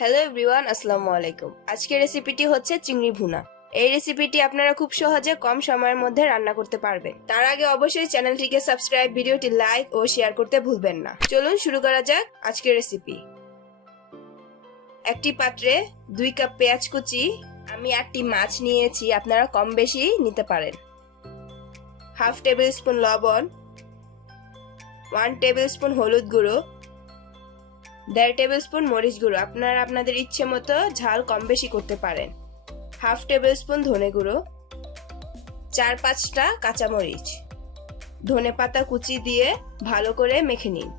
Hello everyone, আসসালামু আলাইকুম। আজকের রেসিপিটি হচ্ছে চিংড়ি ভুনা। এই রেসিপিটি আপনারা খুব সহজে কম সময়ের মধ্যে রান্না করতে পারবেন। তার আগে অবশ্যই চ্যানেলটিকে সাবস্ক্রাইব, ভিডিওটি লাইক ও শেয়ার করতে ভুলবেন না। চলুন শুরু করা যাক আজকের রেসিপি। একটি পাত্রে 2 কাপ পেঁয়াজ কুচি, আমি 8টি মাছ নিয়েছি, আপনারা কম বেশি নিতে পারেন। 1/2 টেবিল স্পুন লবণ, 1 টেবিল স্পুন হলুদ গুঁড়ো, 1.5 টেবিল স্পুন মরিচ গুঁড়ো, আপনারা আপনাদের ইচ্ছে মতো ঝাল কম বেশি করতে পারেন। 1/2 টেবিল স্পুন ধনে গুঁড়ো, 4-5টা কাঁচামরিচ, ধনে পাতা কুচি দিয়ে ভালো করে মেখে নিন।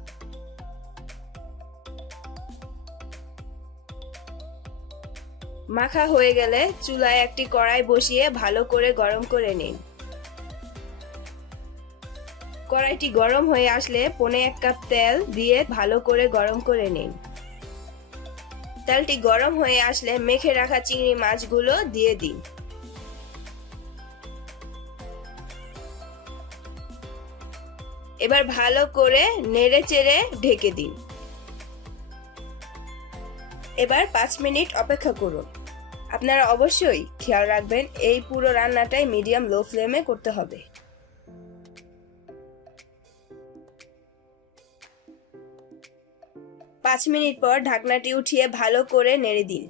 মাখা হয়ে গেলে চুলায় একটি কড়াই বসিয়ে ভালো করে গরম করে নিন। কড়াইটি গরম হয়ে আসলে 1.5 কাপ তেল দিয়ে ভালো করে গরম করে নিন। তেলটি গরম হয়ে আসলে মেখে রাখা চিংড়ি মাছগুলো দিয়ে দিন। এবার ভালো করে নেড়ে চেড়ে ঢেকে দিন। এবার 5 মিনিট অপেক্ষা করুন। আপনারা অবশ্যই খেয়াল রাখবেন, এই পুরো রান্নাটাই মিডিয়াম লো ফ্লেমে করতে হবে। পাঁচ মিনিট পর ঢাকনাটি উঠিয়ে ভালো করে নেড়ে দিন।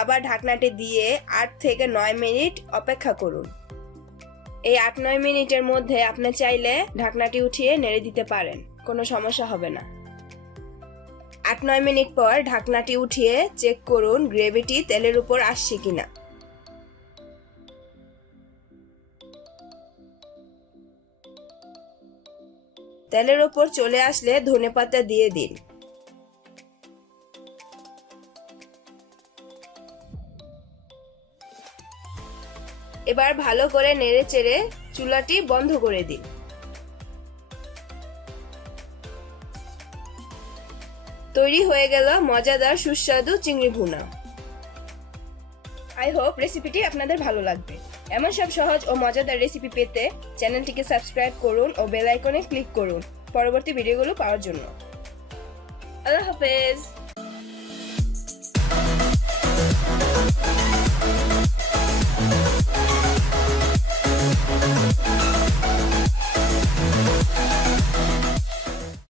আবার ঢাকনাটি দিয়ে 8 থেকে 9 মিনিট অপেক্ষা করুন। এই 8-9 মিনিটের মধ্যে আপনি চাইলে ঢাকনাটি উঠিয়ে নেড়ে দিতে পারেন, কোনো সমস্যা হবে না। 8-9 মিনিট পর ঢাকনাটি উঠিয়ে চেক করুন গ্রেভিটি তেলের উপর আসছে কিনা। তেলের উপর চলে আসলে ধনেপাতা দিয়ে দিন। এবার ভালো করে নেড়ে চেড়ে চুলাটি বন্ধ করে দিন। তৈরি হয়ে গেল মজাদার সুস্বাদু চিংড়ি ভুনা। আই হোপ রেসিপিটি আপনাদের ভালো লাগবে। এমন সব সহজ ও মজাদার রেসিপি পেতে চ্যানেলটিকে সাবস্ক্রাইব করুন ও বেল আইকনে ক্লিক করুন পরবর্তী ভিডিওগুলো পাওয়ার জন্য। আল্লাহ হাফেজ।